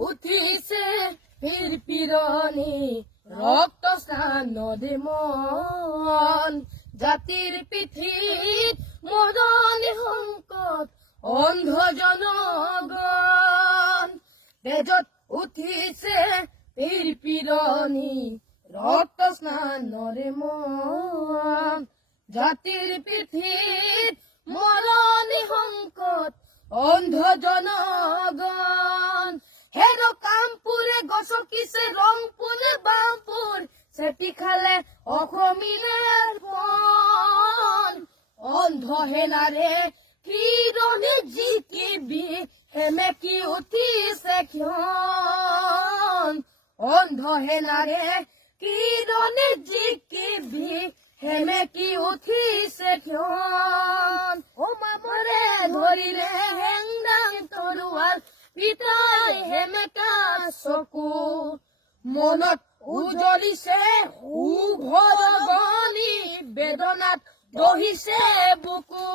উঠিছে পীর পীরনি রক্ত স্নান নদী মন জাতির পিঠিত মদন সংকট অন্ধ জনগণ তেজত উঠিছে পীর পীরনি রক্ত স্নান নদী মন জাতির পিঠিত মদন সংকট অন্ধ জনগণ হের কামপুরে গছকিছে রংপুরে বামপুর চেপি খালে অসমীয়াৰ পণ অন্ধ হেনাৰে কিৰণি জিকিবি হেমেকি উঠিছে ক্ষণ অন্ধ হেনাৰে কিৰণি জিকিবি হেমেকি উঠিছে ক্ষণ ও মামৰে ধৰিলে হেংদাং তৰোৱাল পিতাই হেমেকা চকু মনত উজলিছে উঘৰগনি বেদনাত দহিছে বুকু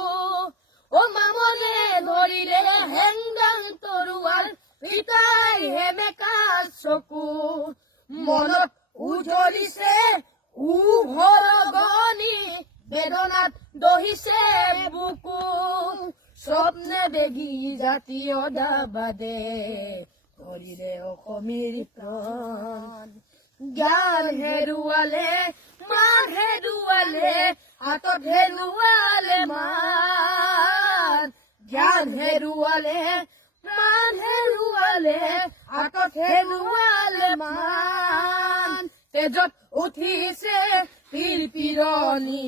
ও মামৰে ধৰিলে হেংদাং তৰোৱাল পিতাই হেমেকা চকু মনত উজলিছে উঘৰগনি বেদনাত দহিছে বুকু স্বপ্নে বেগী জাতীয়তাবাদে কৰিলে অসমীৰ প্ৰাণ জ্ঞান হেৰুৱালে মান হেৰুৱালে হাতত হেৰুৱালে মান জ্ঞান হেৰুৱালে মান হেৰুৱালে হাতত হেৰুৱালে মান তেজত উঠিছে পীৰ পীৰনি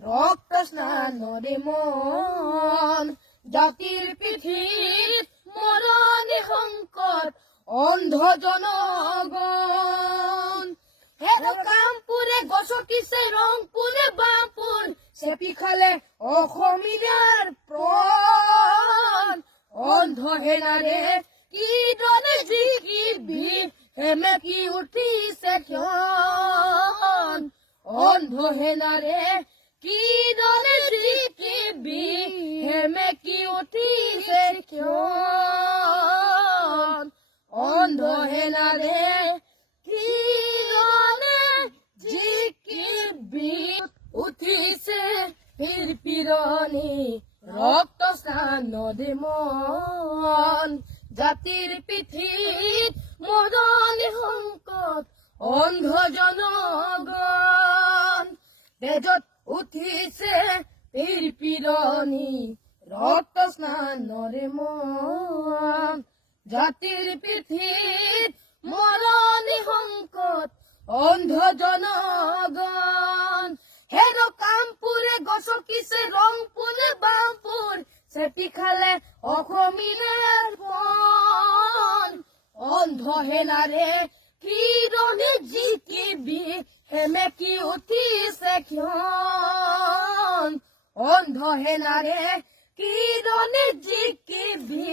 রক্ত স্নান নদী মন জাতির পিঠিত মরণে সংকট অন্ধ জনগণ হের কামপুরে গছকিছে রংপুরে বামপুর চেপি খালে অসমীয়াৰ প্ৰাণ অন্ধ হেনাৰে কিদৰে জিকিবি হেমেকি উঠিছে ক্ষণ অন্ধ হেনাৰে কিদৰে জিকিবি হেমেকি উঠিছে ক্ষণ অন্ধ হেনাৰে কিদৰে জিকিবি উঠিছে পীর পীরনি রক্ত স্নান নদী মন জাতির পিঠিত মদন সংকট অন্ধ জনগণ তেজত উঠিছে পীর পীরনি রক্ত স্নান নদী মন জাতির পিঠিত মরণে সংকট অন্ধ জনগণ হের কামপুরে গছকিছে রংপুরে বামপুর চেপি খালে অসমীয়াৰ পণ অন্ধ হেনাৰে কিৰণি জিকিবি হেমেকি উঠিছে ক্ষণ অন্ধ হেনাৰে কিৰণি জিকিবি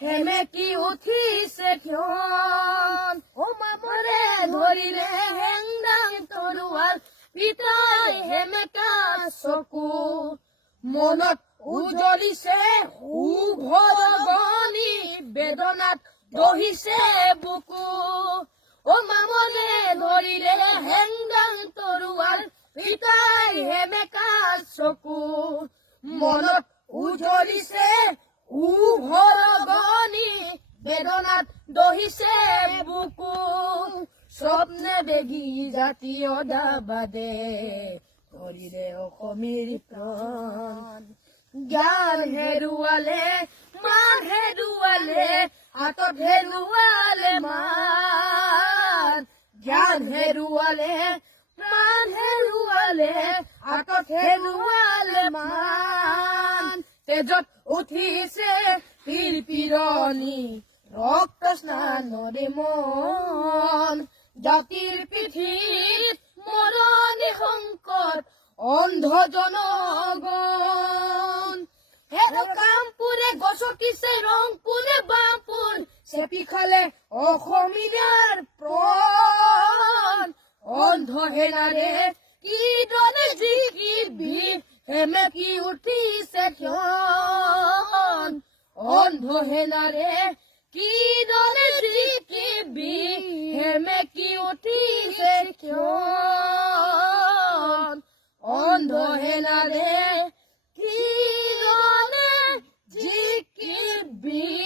হেমেকি উঠিছে ক্ষণ ও মামৰে ধৰিলে হেংদাং তৰোৱাল পিতাই হেমেকা চকু মনত উজলিছে উঘৰগনি বেদনাত দহিছে বুকু ও মামৰে ধৰিলে হেংদাং তৰোৱাল পিতাই হেমেকা চকু মনত উজলিছে উঘৰগনি বেদনাত দহিছে বুকু স্বপ্নে বেগী জাতীয়তাবাদে কৰিলে অসমীৰ প্ৰাণ জ্ঞান হেৰুৱালে মান হেৰুৱালে হাতত হেৰুৱালে মান জ্ঞান হেৰুৱালে মান হেৰুৱালে হাতত হেৰুৱালে মান তেজত উঠিছে পীর পীরনি রক্ত স্নান নদী মন জাতির পিঠিত মরণে সংকট অন্ধ জনগণ হের কামপুরে গছকিছে রংপুরে বামপুর চেপি খালে অসমীয়াৰ প্ৰাণ অন্ধ হেনাৰে কিদৰে জিকিবি হেমেকি উঠিছে ক্ষণ অন্ধ হেনাৰে কিদৰে জিকিবি উঠিছে ক্ষণ অন্ধ হেনা দে